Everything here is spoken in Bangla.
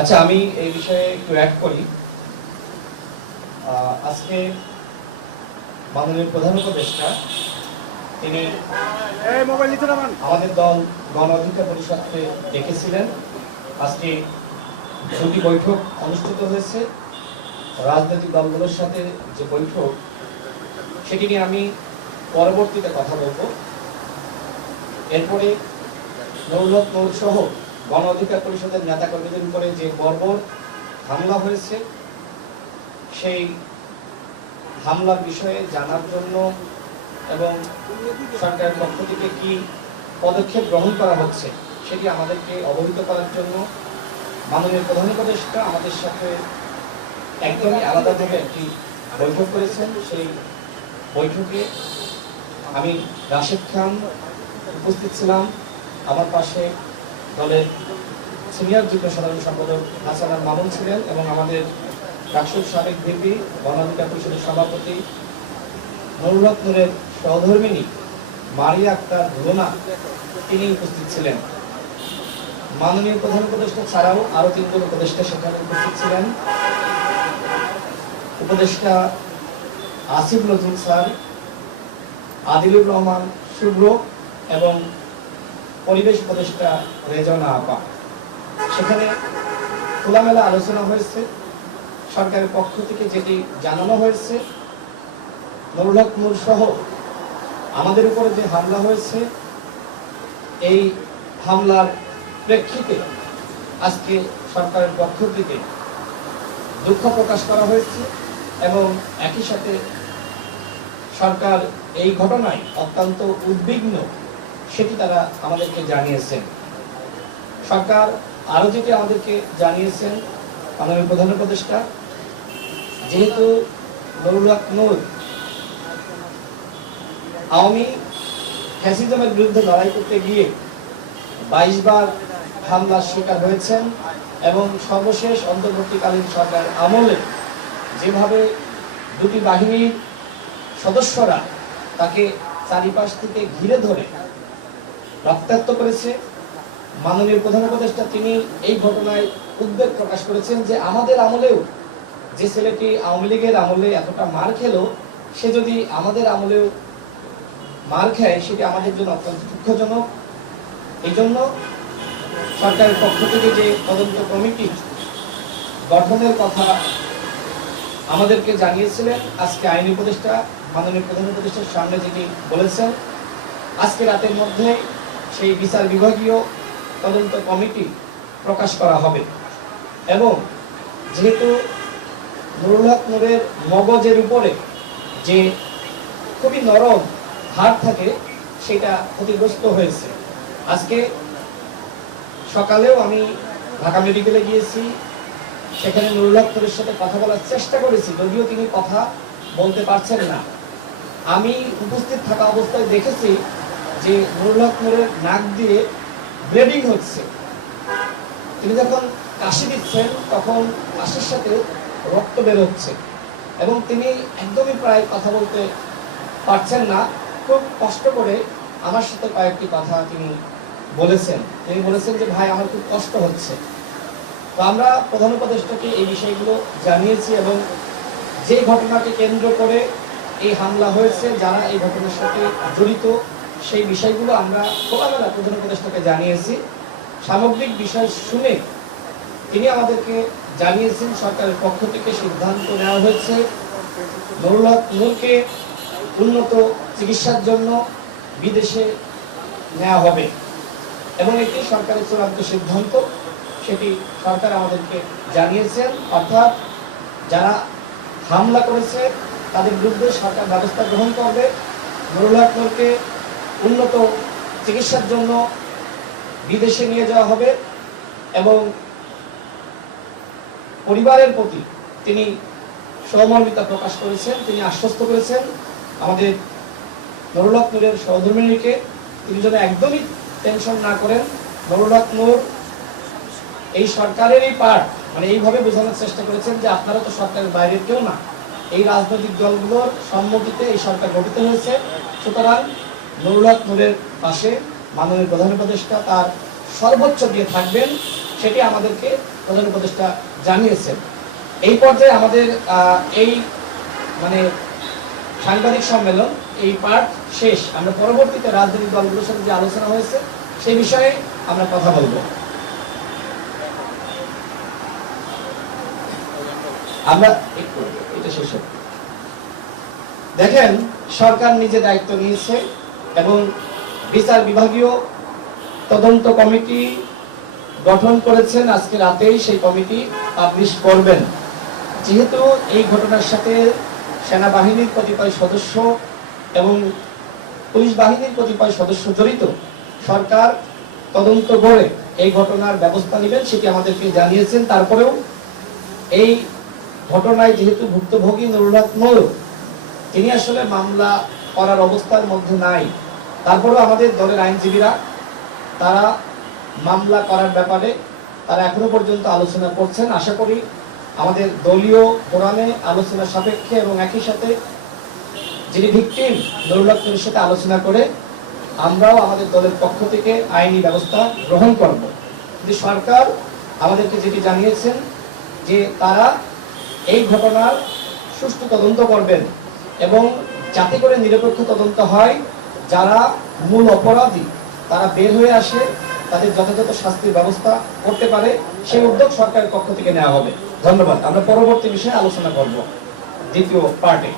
আচ্ছা, আমি এই বিষয়ে একটু অ্যাড করি। আজকে মাননীয় প্রধান উপদেষ্টা তিনি আমাদের দল গণ অধিকার পরিষদকে ডেকেছিলেন। আজকে দুটি বৈঠক অনুষ্ঠিত হয়েছে। রাজনৈতিক দলগুলোর সাথে যে বৈঠক, সেটি নিয়ে আমি পরবর্তীতে কথা বলবো। এরপরে নুরুল হক নূর সহ গণ অধিকার পরিষদের নেতাকর্মীদের উপরে যে বর্বর হামলা হয়েছে, সেই হামলার বিষয়ে জানার জন্য এবং সরকারের পক্ষ থেকে কি পদক্ষেপ গ্রহণ করা হচ্ছে সেটি আমাদেরকে অবহিত করার জন্য মাননীয় প্রধান উপদেষ্টা আমাদের সাথে একদমই আলাদাভাবে একটি বৈঠক করেছেন। সেই বৈঠকে আমি রাশেদ খান উপস্থিত ছিলাম, আমার পাশে দলের সিনিয়র যুগ্ম সাধারণ সম্পাদক হাসান আল মামুন ছিলেন এবং আমাদের ডাকসুর সাবেক ভিপি গণ অধিকার পরিষদের সভাপতি নুরুল হক নূরের সহধর্মিণী মারিয়া আক্তার রুনা তিনি উপস্থিত ছিলেন। মাননীয় প্রধান উপদেষ্টা ছাড়াও আরো তিনজন উপদেষ্টা সেখানে উপস্থিত ছিলেন। উপদেষ্টা আসিফ নজরুল স্যার, আদিলুর রহমান শুভ্র এবং পরিবেশ উপদেষ্টা রেজনা আপা। সেখানে খোলামেলা আলোচনা হয়েছে। সরকারের পক্ষ থেকে যেটি জানানো হয়েছে, নুরুল হক নূর সহ আমাদের উপরে যে হামলা হয়েছে, এই হামলার প্রেক্ষিতে আজকে সরকারের পক্ষ থেকে দুঃখ প্রকাশ করা হয়েছে এবং একই সাথে সরকার এই ঘটনায় অত্যন্ত উদ্বিগ্ন সেটি তারা আমাদেরকে জানিয়েছেন। সরকার আরো যেটি আমাদেরকে জানিয়েছেন, মাননীয় প্রধান উপদেষ্টা, যেহেতু নুরুল হক নূর আওয়ামী ফ্যাসিজমের বিরুদ্ধে লড়াই করতে গিয়ে 22 বার হামলার শিকার হয়েছেন এবং সর্বশেষ অন্তর্বর্তীকালীন সরকার আমলে যেভাবে দুটি বাহিনীর সদস্যরা তাকে চারিপাশ থেকে ঘিরে ধরে রক্তাক্ত করেছে, মাননীয় প্রধান উপদেষ্টা তিনি এই ঘটনায় উদ্বেগ প্রকাশ করেছেন যে আমাদের আমলেও যে ছেলেটি আওয়ামী লীগের আমলে এতটা মার খেলো, সে যদি আমাদের আমলেও মার খায় সেটি আমাদের জন্য অত্যন্ত দুঃখজনক। এই জন্য সরকারের পক্ষ থেকে যে তদন্ত কমিটি গঠনের কথা আমাদেরকে জানিয়েছিলেন, আজকে আইন উপদেষ্টা মাননীয় প্রধান উপদেষ্টার সামনে যেটি বলেছেন, আজকে রাতের মধ্যে সেই বিচার বিভাগীয় তদন্ত কমিটি প্রকাশ করা হবে এবং যেহেতু নুরুল হক নূরের মগজের উপরে যে খুবই নরম হাড় থাকে সেটা ক্ষতিগ্রস্ত হয়েছে। আজকে সকালেও আমি ঢাকা মেডিকেলে গিয়েছি, সেখানে নুরুল হক নূরের সাথে কথা বলার চেষ্টা করেছি, যদিও তিনি কথা বলতে পারছেন না। আমি উপস্থিত থাকা অবস্থায় দেখেছি যে নুরুল হক নূরের নাক দিয়ে ব্লিডিং হচ্ছে। তিনি যখন কাশি দিচ্ছেন তখন কাশির সাথে রক্ত বের হচ্ছে এবং তিনি একদমই প্রায় কথা বলতে পারছেন না। খুব কষ্ট করে আমার সাথে কয়েকটি কথা তিনি বলেছেন। তিনি বলেছেন যে ভাই, আমার খুব কষ্ট হচ্ছে। তো আমরা প্রধান উপদেষ্টাকে এই বিষয়গুলো জানিয়েছি এবং যে ঘটনাকে কেন্দ্র করে এই হামলা হয়েছে, যারা এই ঘটনার সাথে জড়িত, সেই বিষয়গুলো আমরা খোলামেলা প্রধান উপদেষ্টাকে জানিয়েছি। সামগ্রিক বিষয় শুনে তিনি আমাদেরকে জানিয়েছেন সরকারের পক্ষ থেকে সিদ্ধান্ত নেওয়া হয়েছে নুরুল হক নূরকে উন্নত চিকিৎসার জন্য বিদেশে নেওয়া হবে এবং এটি সরকারের চূড়ান্ত সিদ্ধান্ত, সেটি সরকার আমাদেরকে জানিয়েছেন। অর্থাৎ যারা হামলা করেছে তাদের বিরুদ্ধে সরকার ব্যবস্থা গ্রহণ করবে। নুরুল হক নূরকে উন্নত চিকিৎসার জন্য বিদেশে নিয়ে যাওয়া হবে এবং পরিবারের প্রতি তিনি সহমর্মিতা প্রকাশ করেছেন। তিনি আশ্বস্ত করেছেন আমাদের নুরুল হক নূরের সহধর্মিণীকে তিনি যেন একদমই টেনশন না করেন। নুরুল হক নূর এই সরকারেরই পার্ট, মানে এইভাবে বোঝানোর চেষ্টা করেছেন যে আপনারা তো সরকারের বাইরের কেউ না, এই রাজনৈতিক দলগুলোর সম্মতিতে এই সরকার গঠিত হয়েছে। সুতরাং নুরুল হক নূরের পাশে মাননীয় প্রধান উপদেষ্টা তার সর্বোচ্চ দিয়ে থাকবেন, সেটি আমাদেরকে প্রধান উপদেষ্টা জানিয়েছেন। এই পর্যায়ে আমাদের এই মানে সাংবাদিক সম্মেলন এই পার্ট শেষ। আমরা পরবর্তীতে রাজনৈতিক দলগুলোর সাথে যে আলোচনা হয়েছে সেই বিষয়ে আমরা কথা বলবো। আমরা এটা শেষ হোক। দেখেন, সরকার নিজে দায়িত্ব নিয়েছে এবং বিচার বিভাগীয় তদন্ত কমিটি গঠন করেছেন। আজকে রাতেই সেই কমিটি পাবলিশ করবেন। যেহেতু এই ঘটনার সাথে সেনাবাহিনীর কতিপয় সদস্য এবং পুলিশ বাহিনীর কতিপয় সদস্য জড়িত, সরকার তদন্ত করে এই ঘটনার ব্যবস্থা নেবেন সেটি আমাদেরকে জানিয়েছেন। তারপরেও এই ঘটনায় যেহেতু ভুক্তভোগী নুরুল হক নূর, তিনি আসলে মামলা করার অবস্থার মধ্যে নাই, তারপরেও আমাদের দলের আইনজীবীরা তারা মামলা করার ব্যাপারে তারা এখনো পর্যন্ত আলোচনা করছেন। আশা করি আমাদের দলীয় ফোরামে আলোচনা সাপেক্ষে এবং একই সাথে যিনি ভিকটিম নুরুল হক নূরের সাথে আলোচনা করে আমরাও আমাদের দলের পক্ষ থেকে আইনি ব্যবস্থা গ্রহণ করব। কিন্তু সরকার আমাদেরকে যেটি জানিয়েছেন যে তারা এই ঘটনার সুষ্ঠু তদন্ত করবেন এবং যাতে করে নিরপেক্ষ তদন্ত হয়, যারা মূল অপরাধী তারা বের হয়ে আসে, তাদের যথাযথ শাস্তির ব্যবস্থা করতে পারে, সেই উদ্যোগ সরকারের পক্ষ থেকে নেওয়া হবে। ধন্যবাদ। আমরা পরবর্তী বিষয়ে আলোচনা করব দ্বিতীয় পার্টে।